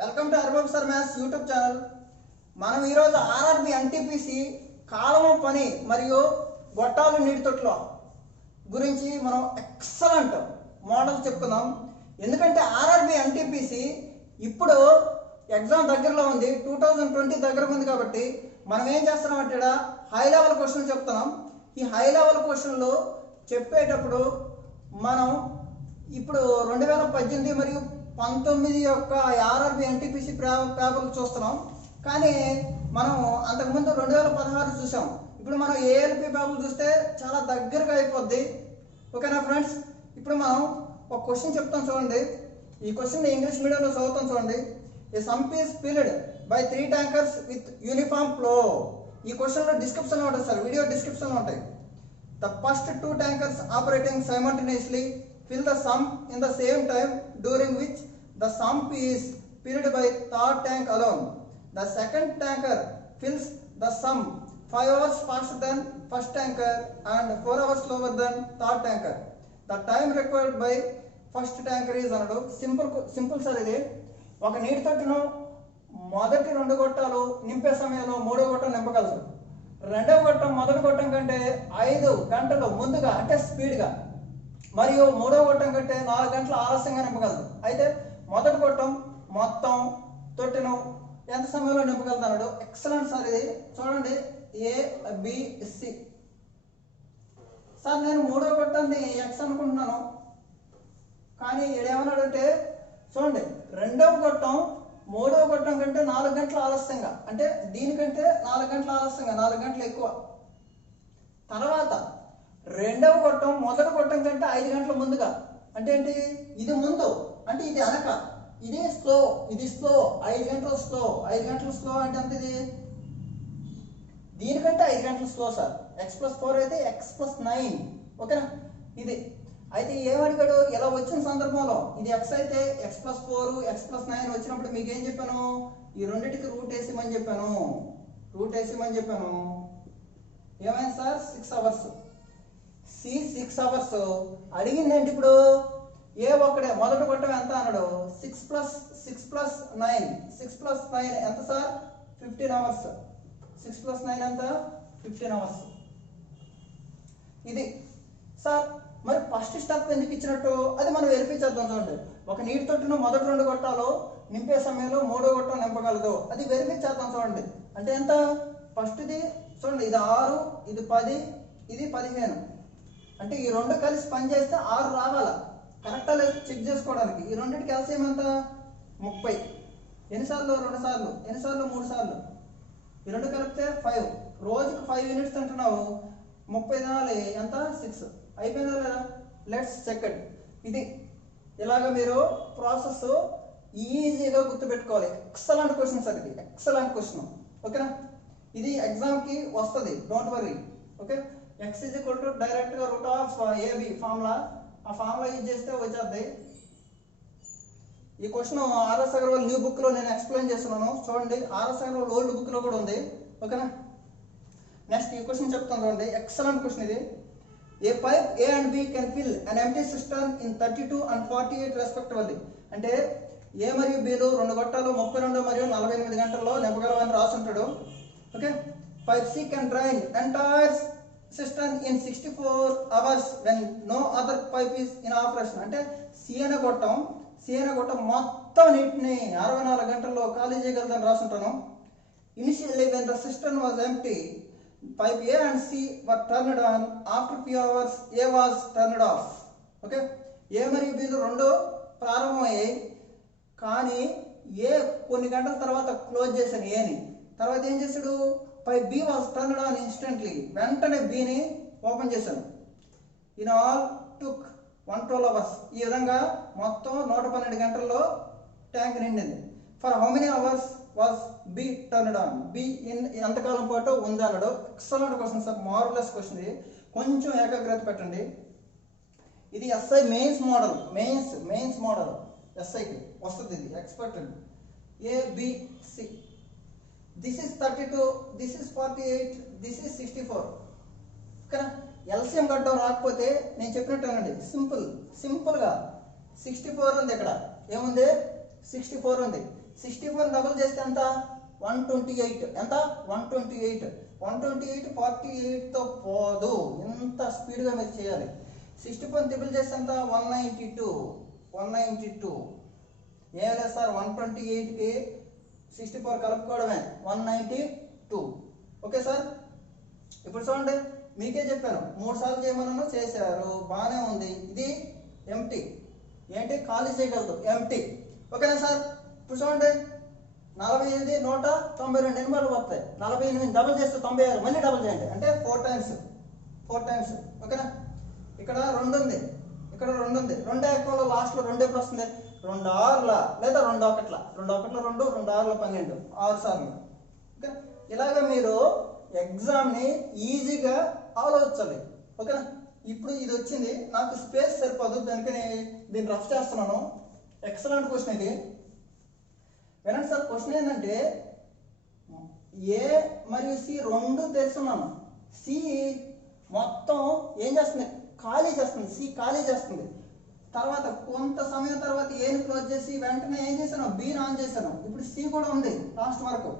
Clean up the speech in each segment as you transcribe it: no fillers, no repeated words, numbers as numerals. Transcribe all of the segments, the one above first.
Welcome to అర్బబ్ sir maths YouTube channel. మనం ఈరోజు ఆర్ఆర్బి ఎన్టీపీసీ కాలము పని మరియు గొట్టాలు నీటి తొట్టుల గురించి మనం ఎక్సలెంట్ మోడల్ చెప్పుకుందాం. ఎందుకంటే ఆర్ఆర్బి ఎన్టీపీసీ ఇప్పుడు ఎగ్జామ్ దగ్గరలో ఉంది, 2020 దగ్గర ఉంది. కాబట్టి మనం ఏం చేస్తున్నాం అంటే హై లెవెల్ క్వశ్చన్ చెప్తున్నాం. ఈ హై లెవెల్ క్వశ్చన్లు చెప్పేటప్పుడు మనం ఇప్పుడు 2018 మరియు 19 యొక్క ఆర్ఆర్బి ఎన్టీపీసీ పేపర్లు చూస్తున్నాం. కానీ మనం అంతకుముందు 2016 చూసాం. ఇప్పుడు మనం ఏఎల్పి పేపర్లు చూస్తే చాలా దగ్గరగా అయిపోద్ది. ఓకేనా ఫ్రెండ్స్? ఇప్పుడు మనం ఒక క్వశ్చన్ చెప్తాం చూడండి. ఈ క్వశ్చన్ ఇంగ్లీష్ మీడియంలో చదువుతాం చూడండి. A sump is filled by 3 tankers with uniform flow. ఈ క్వశ్చన్లో డిస్క్రిప్షన్లో ఉంటుంది సార్, వీడియో డిస్క్రిప్షన్లో ఉంటాయి. The first 2 tankers operating simultaneously fill the sump in the same time during which the sump is filled by third tank alone. The second tanker fills the sump 5 hours faster than first tanker and 4 hours slower than third tanker. The time required by first tanker is అన్నాడు. Simple sir. ఇది ఒక నీటి తొట్టును మొదటి 2 గొట్టాలు నింపే సమయంలో 3వ గొట్టం నింపగలదు. 2వ గొట్టం మొదటి గొట్టం కంటే 5 గంటలు ముందుగా అంటే స్పీడ్గా, మరియు 3వ గొట్టం కంటే 4 గంటలు ఆలస్యంగా నింపగలదు. అయితే మొదటి గొట్టం మొత్తం తొట్టిను ఎంత సమయంలో నింపగలదు అన్నాడు. Excellent sir. ఇది చూడండి, ఏబిసి. సార్ నేను 3వ గొట్టాన్ని ఎక్స్ అనుకుంటున్నాను, కానీ ఏమన్నాడంటే చూడండి, 2వ గొట్టం 3వ గొట్టం కంటే 4 గంటలు ఆలస్యంగా, అంటే దీనికంటే 4 గంటలు ఆలస్యంగా, 4 గంటలు ఎక్కువ. తర్వాత 2వ గొట్టం మొదటి గొట్టం కంటే 5 గంటల ముందుగా, అంటే ఏంటి, ఇది ముందు అంటే ఇది అనక, ఇది స్లో, ఇది స్లో, 5 గంటలు స్లో. 5 గంటలు స్లో అంటే ఎంత? ఇది దీనికంటే 5 గంటలు స్లో సార్. x+4 అయితే x+9. ఓకేనా? ఇది అయితే ఏమడిగాడు, ఇలా వచ్చిన సందర్భంలో ఇది x అయితే x+4 x+9 వచ్చినప్పుడు మీకు ఏం చెప్పాను, ఈ రెండింటికి రూట్ వేసిమని చెప్పాను. ఏమైంది సార్? 6 అవర్స్. 6 అవర్స్ అడిగింది ఏంటి ఇప్పుడు? ఏ ఒక్కడే మొదటి గొట్టం ఎంత అన్నాడు? 6 + 9 ఎంత సార్? 15 అవర్స్. 6 + 9 ఎంత? 15 అవర్స్. ఇది సార్. మరి ఫస్ట్ స్టెప్ ఎందుకు ఇచ్చినట్టు అది మనం వెరిఫై చేద్దాం. చూడండి, ఒక నీటి తొట్టును మొదటి 2 గొట్టాలు నింపే సమయంలో 3వ గొట్టం నింపగలదు. అది వెరిఫై చేద్దాం. చూడండి, అంటే ఎంత? ఫస్ట్ది చూడండి, ఇది 6, ఇది 10, ఇది 15. అంటే ఈ 2 కలిసి పని చేస్తే 6 రావాలా? కరెక్టా లేదు చెక్ చేసుకోవడానికి. ఈ రెండింటికి ఎల్సిఎం ఎంత? 30. ఎన్నిసార్లు? 2 సార్లు. ఎన్నిసార్లు? 3 సార్లు. ఈ 2 కలిపితే 5. రోజుకి 5 యూనిట్స్ అంటున్నావు, 30 దినాలు ఎంత? 6. అయిపోయిందా లేదా? Let's check it. ఇది ఇలాగ మీరు ప్రాసెస్ ఈజీగా గుర్తుపెట్టుకోవాలి. ఎక్సలెంట్ క్వశ్చన్ సార్, ఇది ఎక్సలెంట్ క్వశ్చన్. ఓకేనా? ఇది ఎగ్జామ్కి వస్తుంది, డోంట్ వరీ. ఓకే, x = డైరెక్ట్గా √AB ఫార్ములా. ఆ ఫార్ములా యూజ్ చేస్తే వచ్చేది. ఈ క్వశ్చన్ ఆర్ఎస్ అగర్వాల్ న్యూ బుక్లో నేను ఎక్స్ప్లెయిన్ చేస్తున్నాను. చూడండి, ఆర్ఎస్ అగర్వాల్ ఓల్డ్ బుక్లో కూడా ఉంది. ఓకేనా? నెక్స్ట్ ఈ క్వశ్చన్ చెప్తాను చూడండి. ఎక్సలెంట్ క్వశ్చన్ ఇది. A pipe A and B can fill an empty system in 32 and 48 respectively. అంటే A మరియు Bలు 2 గొట్టాలు 32 మరియు 48 గంటల్లో నింపగలవని రాసుంటాడు. Okay, pipe C can drain entire system in 64 hours when no other pipe is in operation. అంటే C అనే గొట్టం మొత్తం నీటిని 64 గంటల్లో ఖాళీ చేయగలదని రాసుంటాను. Initially when the system was empty, pipe A and C were turned on. After few hours A was turned off. Okay, A మరియు B 2 ప్రారంభమయ్యాయి, కానీ ఏ కొన్ని గంటల తర్వాత క్లోజ్ చేశాను ఏని. తర్వాత ఏం చేశాడు? Pipe B was turned on instantly. వెంటనే Bని ఓపెన్ చేశాను. In all took 112 hours. ఈ విధంగా మొత్తం 112 గంటల్లో ట్యాంక్ నిండింది. For how many hours was B turned on? B ఎంతకాలం పాటు ఉంది అన్నాడు. Excellent question sir, marvellous question. ఇది కొంచెం ఏకాగ్రత పెట్టండి. ఇది ఎస్ఐ మెయిన్స్ మోడల్ ఎస్ఐకి వస్తుంది. ఇది expected. ABC. This is 32, this is 48, this is 64. ఓకేనా? ఎల్సిఎం గడ్డం రాకపోతే నేను చెప్పినట్టు అనండి, సింపుల్గా 64 ఉంది. ఇక్కడ ఏముంది? 64 ఉంది. 64 డబుల్ చేస్తే ఎంత? 128. ఎంత? 128. 128 48తో పోదు. ఎంత స్పీడ్గా మీరు చేయాలి. 64 ట్రిపుల్ చేస్తే ఎంత? 192. 192 ఏం లేదు సార్, 128కి 64 కలుపుకోవడమే 192. Okay sir. ఇప్పుడు చూడండి, మీకే చెప్పాను 3 సార్లు చేయమన్నాను, చేశారు, బాగానే ఉంది. ఇది ఎంటీ, ఏంటి ఖాళీ చేయగలదు, ఎంటీ. ఓకేనా సార్. ఇప్పుడు చూడండి, 48 192 ఎన్ని మార్లు వస్తాయి? 48 డబుల్ చేస్తే 96, మళ్ళీ డబుల్ చేయండి అంటే 4 టైమ్స్. ఓకేనా. ఇక్కడ 2 ఉంది, ఇక్కడ 2 ఉంది. 2 ఏకంలో లాస్ట్లో 2 ఎప్పుడు వస్తుంది? 2 6ల లేదా 2 1ల, 2 1ల 2, 2 6ల 12, 6 సార్లు. ఓకే, ఇలాగ మీరు ఎగ్జామ్ని ఈజీగా ఆలోచించాలి. ఓకేనా. ఇప్పుడు ఇది వచ్చింది, నాకు స్పేస్ సరిపోదు, దానికని దీన్ని రఫ్ చేస్తున్నాను. ఎక్సలెంట్ క్వశ్చన్ ఇది. వినండి సార్, క్వశ్చన్ ఏంటంటే ఏ మరియు సి 2 తెలుసున్నాను. సి మొత్తం ఏం చేస్తుంది? ఖాళీ చేస్తుంది. సి ఖాళీ చేస్తుంది. తర్వాత కొంత సమయం తర్వాత ఏని క్లోజ్ చేసి వెంటనే ఏం చేశాను? బీని ఆన్ చేశాను. ఇప్పుడు సి కూడా ఉంది లాస్ట్ వరకు,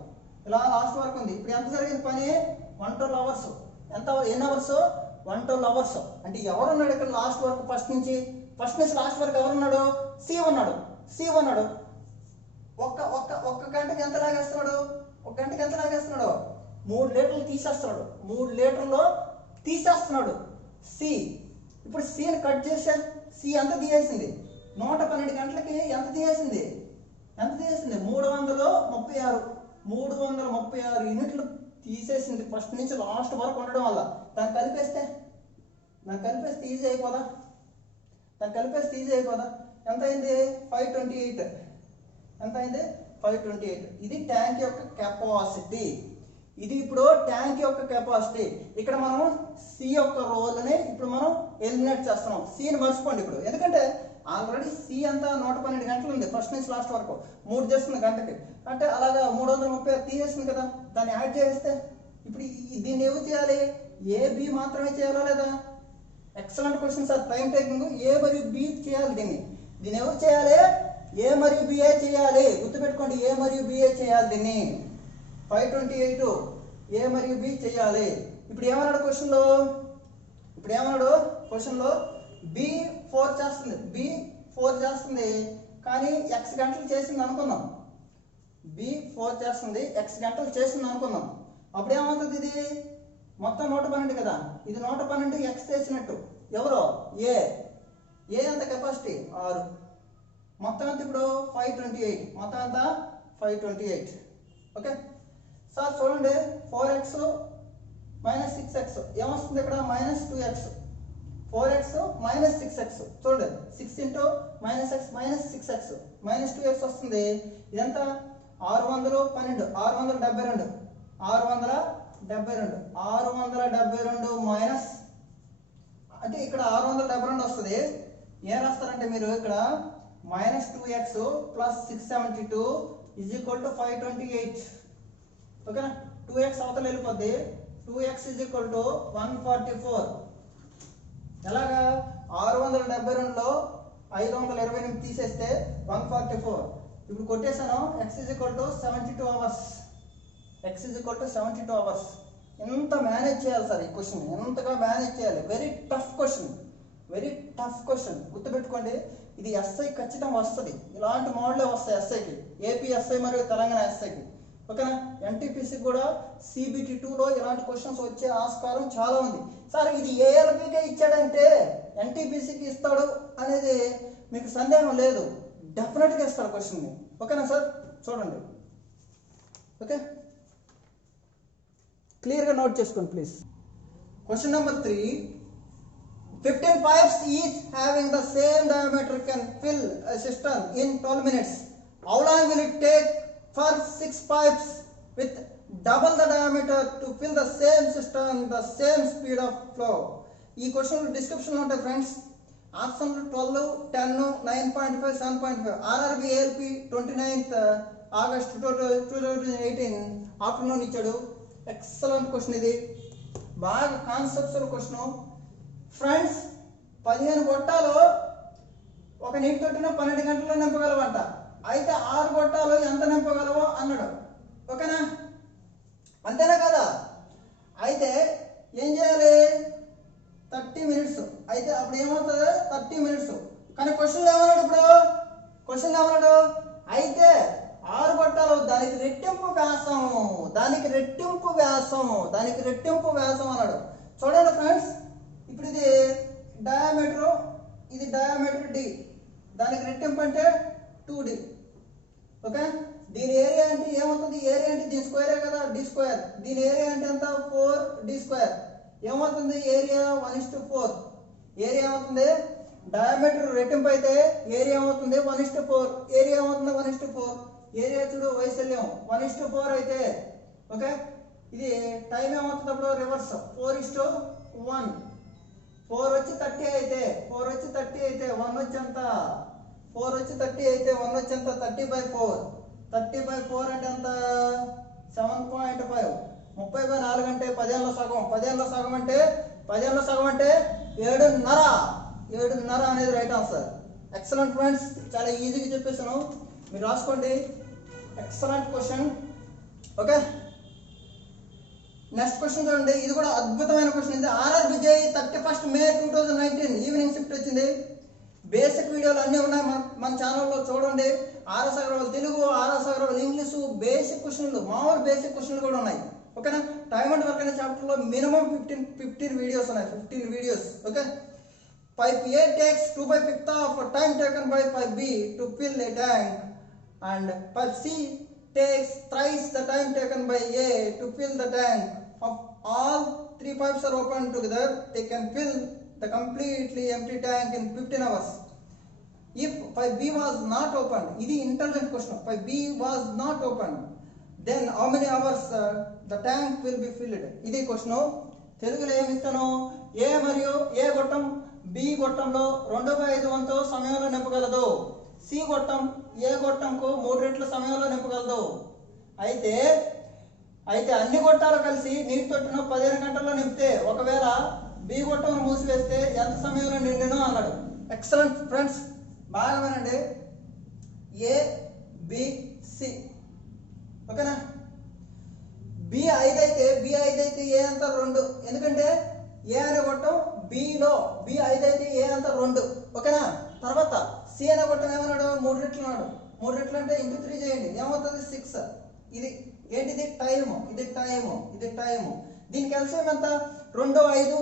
ఇలా లాస్ట్ వరకు ఉంది. ఇప్పుడు ఎంత జరిగింది పని? 112 అవర్స్. ఎంత? ఎన్ని అవర్స్? 112 అవర్స్. అంటే ఎవరున్నాడు ఇక్కడ లాస్ట్ వరకు? ఫస్ట్ నుంచి లాస్ట్ వరకు ఎవరున్నాడు? సి ఉన్నాడు. ఒక్క గంటకి ఎంత లాగేస్తున్నాడు? 3 లీటర్లు తీసేస్తున్నాడు. 3 లీటర్లు తీసేస్తున్నాడు సి. ఇప్పుడు సిని కట్ చేశాను. సి ఎంత తీసేసింది? 112 గంటలకి ఎంత తీసేసింది? 336 యూనిట్లు తీసేసింది ఫస్ట్ నుంచి లాస్ట్ వరకు ఉండడం వల్ల. దాన్ని కలిపేస్తే ఈజీ అయిపోదా? ఎంత అయింది? 528. ఎంత అయింది? 528. ఇది ట్యాంక్ యొక్క కెపాసిటీ. ఇది ఇప్పుడు ట్యాంక్ యొక్క కెపాసిటీ. ఇక్కడ మనం సి యొక్క రోల్ని ఇప్పుడు మనం ఎలిమినేట్ చేస్తున్నాం. సిని మర్చిపోండి ఇప్పుడు, ఎందుకంటే ఆల్రెడీ సి అంతా 112 గంటలు ఉంది ఫస్ట్ నుంచి లాస్ట్ వరకు. 3 చేస్తుంది గంటకి, అంటే అలాగా 336 తీసేసింది కదా. దాన్ని యాడ్ చేస్తే ఇప్పుడు దీన్ని ఎవరు చేయాలి? ఏ బి మాత్రమే చేయాలా లేదా? Excellent question sir. Time taking. A మరియు బి చేయాలి. దీన్ని ఎవరు చేయాలి? ఏ మరియు బిఏ చేయాలి. గుర్తుపెట్టుకోండి, ఏ మరియు బిఏ చేయాలి. దీన్ని 528 ఏ మరియు బి చేయాలి. ఇప్పుడు ఏమన్నాడు క్వశ్చన్లో? బి 4 చేస్తుంది, కానీ ఎక్స్ గంటలు చేసింది అనుకుందాం. బి 4 చేస్తుంది, ఎక్స్ గంటలు చేసింది అనుకుందాం. అప్పుడు ఏమవుతుంది? ఇది మొత్తం 112 కదా. ఇది 112 ఎక్స్ చేసినట్టు. ఎవరో ఏ ఎంత కెపాసిటీ? 6. మొత్తం ఎంత ఇప్పుడు? 528. మొత్తం ఎంత? 528. Okay sir. చూడండి, 4x మైనస్ 6x ఏమొస్తుంది ఇక్కడ? -2x. 4x minus 6x. చూడండి, 6 into -x minus 6x -2x వస్తుంది. ఇదంతా 612, 672 మైనస్, అంటే ఇక్కడ 672 వస్తుంది. ఏం రాస్తారంటే మీరు ఇక్కడ -2x plus 672 is equal to 528. ఓకేనా. 2x అవతల వెళ్ళిపోద్ది. 2x is equal to 144. ఎలాగా? 672లో 528 తీసేస్తే 144. ఇప్పుడు కొట్టేశాను. x is equal to 72 hours. ఎంత మేనేజ్ చేయాలి సార్ ఈ క్వశ్చన్? ఎంతగా మేనేజ్ చేయాలి? Very tough question. గుర్తుపెట్టుకోండి, ఇది ఎస్ఐ ఖచ్చితంగా వస్తుంది. ఇలాంటి మోడలే వస్తాయి ఎస్ఐకి, ఏపీ ఎస్ఐ మరియు తెలంగాణ ఎస్ఐకి. ఓకేనా. ఎన్టీపీసీకి కూడా CBT 2లో ఇలాంటి క్వశ్చన్స్ వచ్చే ఆస్కారం చాలా ఉంది. సార్ ఇది ఏఎల్బీకే ఇచ్చాడంటే ఎన్టీపీసీకి ఇస్తాడు అనేది మీకు సందేహం లేదు. డెఫినెట్గా ఇస్తాడు క్వశ్చన్ని. ఓకేనా సార్. చూడండి, ఓకే, క్లియర్గా నోట్ చేసుకోండి please. Question number 3. 15 pipes each having the same diameter can fill a cistern in 12 minutes. How long will it take for 6 pipes with double the diameter to fill the same cistern the same speed of flow? ఈ question డిస్క్రిప్షన్లో ఉంటాయి friends. ఆప్షన్లు 12, 10, 9.5, 7.5. RRB ALP 29th August 2018 afternoon ఇచ్చాడు. Excellent question. ఇది బాగా conceptual question friends. 15 గొట్టాలు ఒక నీటి తొట్టిన 12 గంటల్లో నింపగలవంట. అయితే 6 గొట్టాలు ఎంత నింపగలవో అన్నాడు. ఓకేనా, అంతేనా కదా? అయితే ఏం చేయాలి? 30 మినిట్స్. అయితే అప్పుడు ఏమవుతుంది? 30 మినిట్స్. కానీ క్వశ్చన్లు ఏమన్నాడు? ఇప్పుడు క్వశ్చన్లు ఏమన్నాడు? అయితే 6 గొట్టాలు దానికి రెట్టింపు వ్యాసం, దానికి రెట్టింపు వ్యాసం, దానికి రెట్టింపు వ్యాసం అన్నాడు. చూడండి ఫ్రెండ్స్, ఇప్పుడు ఇది డయామీటర్, ఇది డయామీటర్ డి, దానికి రెట్టింపు అంటే 2d. ఓకే, దీని ఏరియా అంటే ఏమవుతుంది? ఏరియా అంటే దీని స్క్వేరే కదా, డి స్క్వేర్. దీని ఏరియా అంటే ఎంత? 4d square. ఏమవుతుంది? ఏరియా 1:4. ఏరియా ఏమవుతుంది? డయామీటర్ రెట్టింపు అయితే ఏరియా ఏమవుతుంది? 1:4. ఏరియా ఏమవుతుంది? 1:4. ఏరియా చూడు వైశాల్యం 1:4 అయితే. ఓకే, ఇది టైం ఏమవుతుంది అప్పుడు? రివర్స్ 4:1. 4 వచ్చి 30 అయితే, 4 వచ్చి 30 అయితే 1 వచ్చి ఎంత? 4 వచ్చి 30 అయితే 1 వచ్చి ఎంత? 30/4. 30/4 అంటే ఎంత? 7.5. 30/4 అంటే 10లో సగం. 10లో సగం అంటే 10లో సగం అంటే 7.5. 7.5 అనేది రైట్ ఆన్సర్. ఎక్సలెంట్ ఫ్రెండ్స్, చాలా ఈజీగా చెప్పేసాను, మీరు రాసుకోండి. Excellent question. Okay, next question చూడండి, ఇది కూడా అద్భుతమైన క్వశ్చన్. ఇది ఆర్ఆర్ విజయ్ 31 మే 2019 ఈవినింగ్ షిఫ్ట్ వచ్చింది. బేసిక్ వీడియోలు అన్నీ ఉన్నాయి మన ఛానల్లో, చూడండి. RS Agarwal Telugu, RS Agarwal English, basic క్వశ్చన్లు, మామూలు బేసిక్ క్వశ్చన్లు కూడా ఉన్నాయి. ఓకేనా, టైమ్ అండ్ వర్క్ అనే చాప్టర్లో మినిమం 15 వీడియోస్ ఉన్నాయి. 15 videos. Okay, pipe A takes 2/5 of time taken by pipe B to fill a tank, and pipe C takes thrice the time taken by A to fill the tank. Of all 3 pipes are open together, they can fill the completely empty tank in 15 hours. If pipe B was not opened, ఇది intelligent question. pipe B was not opened, then how many hours the tank will be filled? ఇది question. తెలుగులో ఏమి ఇస్తాను? ఏ మరియు ఏ గొట్టం B గొట్టంలో 2/5 వంతు సమయంలో నింపగలదు. C గొట్టం ఏ గొట్టంకు 3 రెట్ల సమయంలో నింపగలదు. అయితే అన్ని గొట్టాలు కలిసి నీటి తొట్టును 15 గంటల్లో నింపితే, ఒకవేళ బి గొట్టం మూసివేస్తే ఎంత సమయంలో నిండును అన్నాడు. ఎక్సలెంట్ ఫ్రెండ్స్, బాగా వినండి. A B C. ఓకేనా, బి 5 అయితే ఏ అంతా 2. ఎందుకంటే ఏ అనే గొట్టం బిలో, బి 5 అయితే ఏ అంతా 2. ఓకేనా, తర్వాత సి అనే గొట్టం ఏమన్నాడు? 3 రెట్లు అన్నాడు. 3 రెట్లు అంటే ఇంటూ 3 చేయండి, ఏమవుతుంది? 6. ఇది ఏంటిది? టైము. ఇది టైము, ఇది టైము. దీనికి ఎల్సిఎం ఎంత? 2, 5,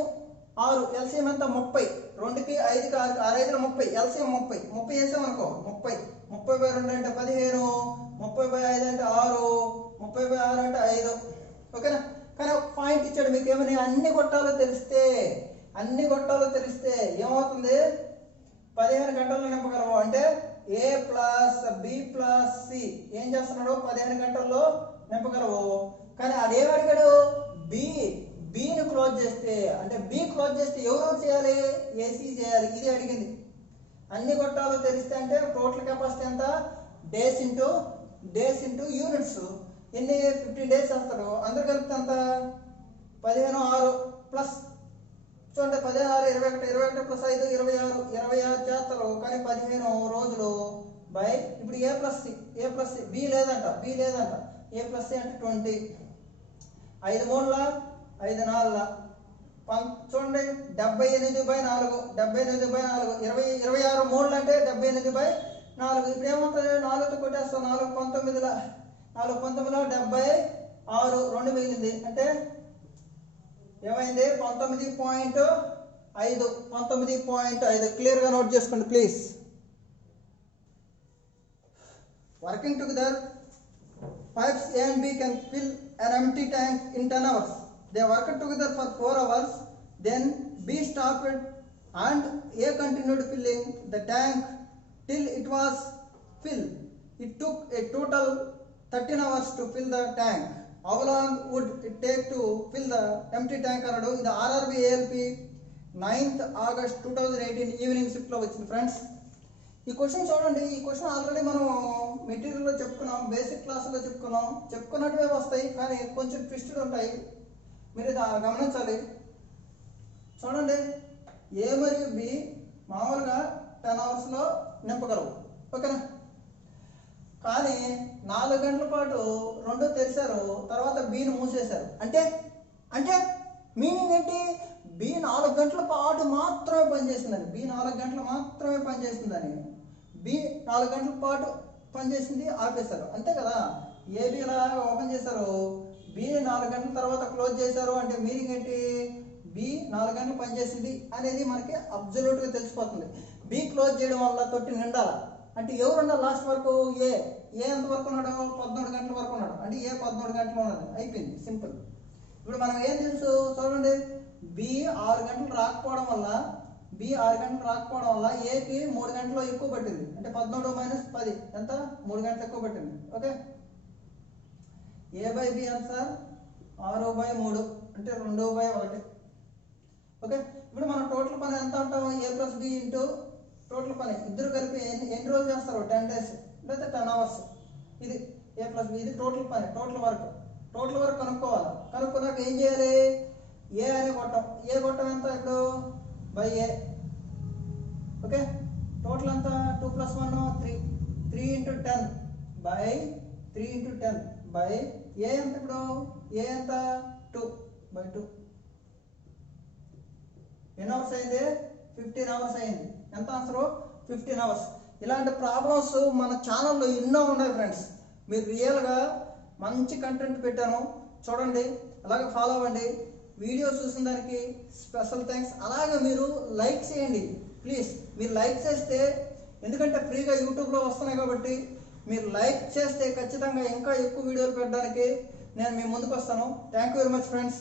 6. ఎల్సిఎం ఎంత? 30. 2కి 5కి 6, 6 30. ఎల్సిఎం 30. 30 వేసామనుకో 30. 30/2 అంటే 15. 30/5 అంటే 6. 30/6 అంటే 5. ఓకేనా, కానీ ఒక పాయింట్ ఇచ్చాడు మీకు. ఏమని? అన్ని గొట్టాలు తెలిస్తే ఏమవుతుంది? 15 గంటల్లో నింపగలవు. అంటే ఏ ప్లస్ బి ప్లస్ సి ఏం చేస్తున్నాడు? 15 గంటల్లో నింపగలవు. కానీ అదేం అడిగాడు? బిని క్లోజ్ చేస్తే, అంటే బి క్లోజ్ చేస్తే ఎవరు చేయాలి? ఏసీ చేయాలి. ఇది అడిగింది. అన్ని గొట్టాలు తెరిస్తే అంటే టోటల్ కెపాసిటీ ఎంత? Days into units. ఎన్ని? 15 డేస్ చేస్తారు. అందరు కలిపితే ఎంత? 15, 6 ప్లస్ చూడండి, 16, 21, 21 ప్లస్ 5 26 చేస్తారు. కానీ 15 రోజులు బై. ఇప్పుడు ఏ ప్లస్ సి, బి లేదంట. ఏ ప్లస్ సి అంటే 20. 5 3 5 4 చూడండి, 78/4. 78/4 26 3 అంటే 78/4. ఇప్పుడు ఏమవుతుంది? 4తో కొట్టేస్తాం. 4 19లో 76, 2 మిగిలింది. అంటే ఏమైంది? 19.5. క్లియర్గా నోట్ చేసుకోండి please. Working together, pipes A and B can fill an empty tank in 10 hours. They worked together for 4 hours. Then B stopped and A continued filling the tank till it was filled. It took a total 13 hours to fill the tank. How long would it take to fill the empty tank అన్నాడు. ఇది RRB ALP 9th August 2018 evening షిఫ్ట్లో వచ్చింది friends. ఈ question చూడండి. ఈ question already మనం మెటీరియల్లో చెప్పుకున్నాం, basic క్లాసులో చెప్పుకున్నట్టువే వస్తాయి, కానీ కొంచెం ట్విస్టెడ్ ఉంటాయి. మీరు గమనించాలి. చూడండి, ఏ మరియు బి మామూలుగా 10 అవర్స్లో నింపగలవు. ఓకేనా, కానీ 4 గంటల పాటు రెండో తెరిచారు, తర్వాత బిని మూసేశారు. అంటే అంటే మీనింగ్ ఏంటి? బి 4 గంటల పాటు మాత్రమే పనిచేసిందని, బి 4 గంటలు మాత్రమే పనిచేసిందని, బి 4 గంటల పాటు పనిచేసింది ఆపేశారు, అంతే కదా. ఏబి ఇలా ఓపెన్ చేశారు, బి 4 గంటల తర్వాత క్లోజ్ చేశారు. అంటే మీనింగ్ ఏంటి? బి 4 గంటలు పనిచేసింది అనేది మనకి అబ్జల్యూట్గా తెలిసిపోతుంది. బి క్లోజ్ చేయడం వల్ల తొట్టి నిండాల. అంటే ఎవరు ఉండాలి లాస్ట్ వరకు? ఏ ఎంత వరకు ఉన్నాడు? 14 గంటల వరకు ఉన్నాడు. అంటే ఏ 14 గంటలు ఉన్నది, అయిపోయింది, సింపుల్. ఇప్పుడు మనం ఏం తెలుసు చూడండి, బి 6 గంటలు రాకపోవడం వల్ల, బి 6 గంటలు రాకపోవడం వల్ల ఏకి 3 గంటలు ఎక్కువ పట్టింది. అంటే 14 - 10 ఎంత? 3 గంటలు ఎక్కువ పట్టింది. ఓకే, A/B ఎంత సార్? 6/3 అంటే 2/1. ఓకే, ఇప్పుడు మనం టోటల్ పని ఎంత అంటాం? A+B ఇంటూ టోటల్ పని ఇద్దరు కలిపి ఎన్ని రోజులు చేస్తారు? 10 days లేదా 10 hours. ఇది A+B, ఇది టోటల్ పని, టోటల్ వర్క్ కనుక్కోవాలి. కనుక్కున్నాక ఏం చేయాలి? ఏ అనే కొట్టం, ఏ కొట్టం ఎంత ఇప్పుడు? By A. ఓకే, టోటల్ ఎంత? 2 + 1 3, 3 × 10 బై 3 × 10 బై ఏ ఎంత ఇప్పుడు? ఏ ఎంత? 2/2. ఎన్ని అవర్స్ అయింది? 15 hours అయింది. ఎంత ఆన్సరు? 15 hours. ఇలాంటి ప్రాబ్లమ్స్ మన ఛానల్లో ఎన్నో ఉన్నాయి ఫ్రెండ్స్. మీరు రియల్గా మంచి కంటెంట్ పెట్టాను, చూడండి, అలాగే ఫాలో అవ్వండి. వీడియో చూసిన దానికి స్పెషల్ థ్యాంక్స్. అలాగే మీరు లైక్ చేయండి ప్లీజ్. మీరు లైక్ చేస్తే, ఎందుకంటే ఫ్రీగా యూట్యూబ్లో వస్తున్నాయి కాబట్టి, మీరు లైక్ చేస్తే ఖచ్చితంగా ఇంకా ఎక్కువ వీడియోలు పెట్టడానికి నేను మీ ముందుకు వస్తాను. Thank you very much friends.